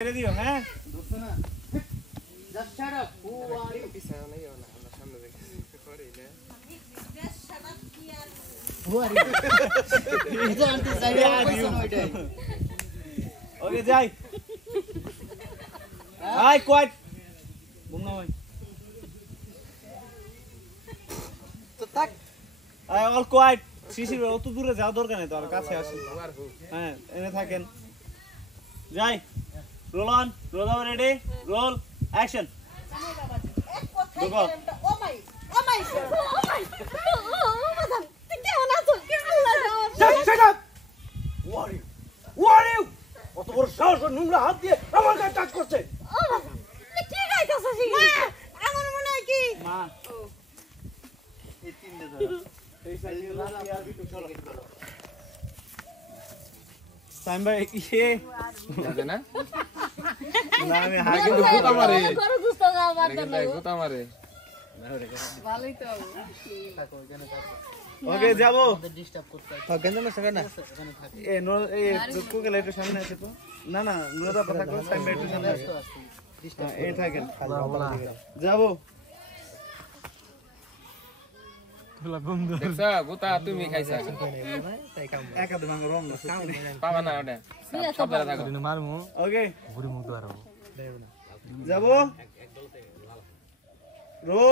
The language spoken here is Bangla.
ছেড়ে দিও হ্যাঁ দোস্ত না just shut up who are you পিছনে নাই না আমরা সামনে দেখি করে না জাস্ট শাট আপ কি আর হু আর ইউ এটা আনতে সাইডে পয়সা নয়টাই ওকে যাই আই কোয়াইট ঘুম না ভাই তো তাক আই অল কোয়াইট শিশির অত দূরে যাওয়া দরকার নেই তো আর কাছে আসুন আর হু হ্যাঁ এনে থাকেন যাই roll on roll our ready roll action জামাই বাবা এক কথাই দেখো। গেমটা ও মাই ও মাই মাদাম তুই কেমন আছো আল্লাহ যাও Shut up! Who are you? Who are you? কত বড় সাহস ওর নোংরা হাত দিয়ে আমার গায়ে টাচ করছে ও মাদাম তুই কি গাইতাছস মা আমার মনে হয় কি মা এই তিন দে ধরো এই সাইডে লালা আর একটু চলো টাইম ভাই ইয়ে যাবে না না আমি হাগে গুতা মারে করো দুস্ত গাও মার দেন দেখো গুতা মারে ভালোই তো থাকো এখানে থাকো ওকে যাবো আমাদের ডিস্টার্ব করতে হয় থাকেন না সেখানে না এখানে থাকো এ নো এ কুকে লাইট সামনে আছে তো না না নোরা কথা কো টাইম ভাই একটু সামনে আছে ডিস্টার্ব এই থাকেন যাবো দেখছো গুতা তুমি খাইছা তাই কাম একা দেবাঙ্গ রং না পাবা না ওটা সব ধরে থাকো ওকে দেব না যাবো রোল